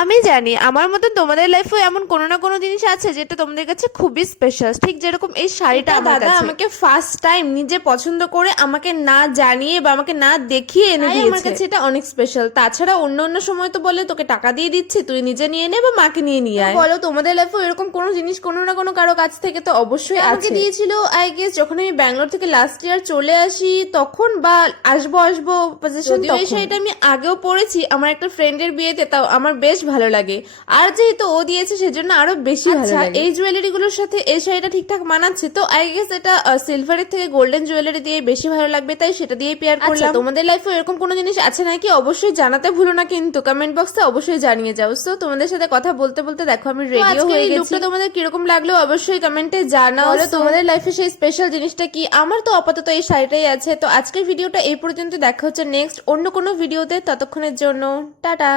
আমি জানি আমার মতন তোমাদের লাইফেও এমন কোনো না কোনো জিনিস আছে যেটা তোমাদের কাছে খুবই স্পেশাল, ঠিক যেরকম এই শাড়িটা আমার দাদা কাছে। আমাকে ফার্স্ট টাইম নিজে পছন্দ করে আমাকে না জানিয়ে বা আমাকে না দেখিয়ে এনে দিয়েছে, আমার কাছে এটা অনেক স্পেশাল। তাছাড়া অন্য অন্য সময় তো বলে তোকে টাকা দিয়ে দিচ্ছি, তুই নিজে নিয়ে নে বা মাকে নিয়ে নিয়ে আয়। বলো তোমাদের লাইফে এরকম কোনো জিনিস কোনো না কোনো কারো কাছ থেকে তো অবশ্যই আমাকে দিয়েছিল। আই গেস যখন আমি ব্যাঙ্গালোর থেকে লাস্ট ইয়ার চলে আসি তখন, বা আসবো আসবো পজিশন। যদিও এই শাড়িটা আমি আগেও পরেছি আমার একটা ফ্রেন্ডের বিয়েতে, তাও আমার বেশ ভালো লাগে। আর যেহেতু ও দিয়েছে সেজন্য আরো বেশি ভালো লাগে। এই জুয়েলারি গুলোর সাথে এই শাড়িটা ঠিকঠাক মানাচ্ছে, তো আই গেস এটা সিলভারের থেকে গোল্ডেন জুয়েলারি দিয়ে বেশি ভালো লাগবে, তাই সেটা দিয়ে পেয়ার করলাম। তোমাদের লাইফে এরকম কোনো জিনিস আছে নাকি অবশ্যই জানাতে ভুলো না, কিন্তু কমেন্ট বক্সে অবশ্যই জানিয়ে যাও। সো তোমাদের সাথে কথা বলতে বলতে দেখো আমি রেডিও হয়ে গেছি। লুকটা তোমাদের কিরকম লাগলো অবশ্যই কমেন্টে জানাও। তোমাদের লাইফে সেই স্পেশাল জিনিসটা কি? আমার তো আপাতত এই শাড়িটাই আছে। তো আজকের ভিডিওটা এই পর্যন্ত, দেখা হচ্ছে নেক্সট অন্য কোনো ভিডিওতে, ততক্ষণের জন্য টাটা।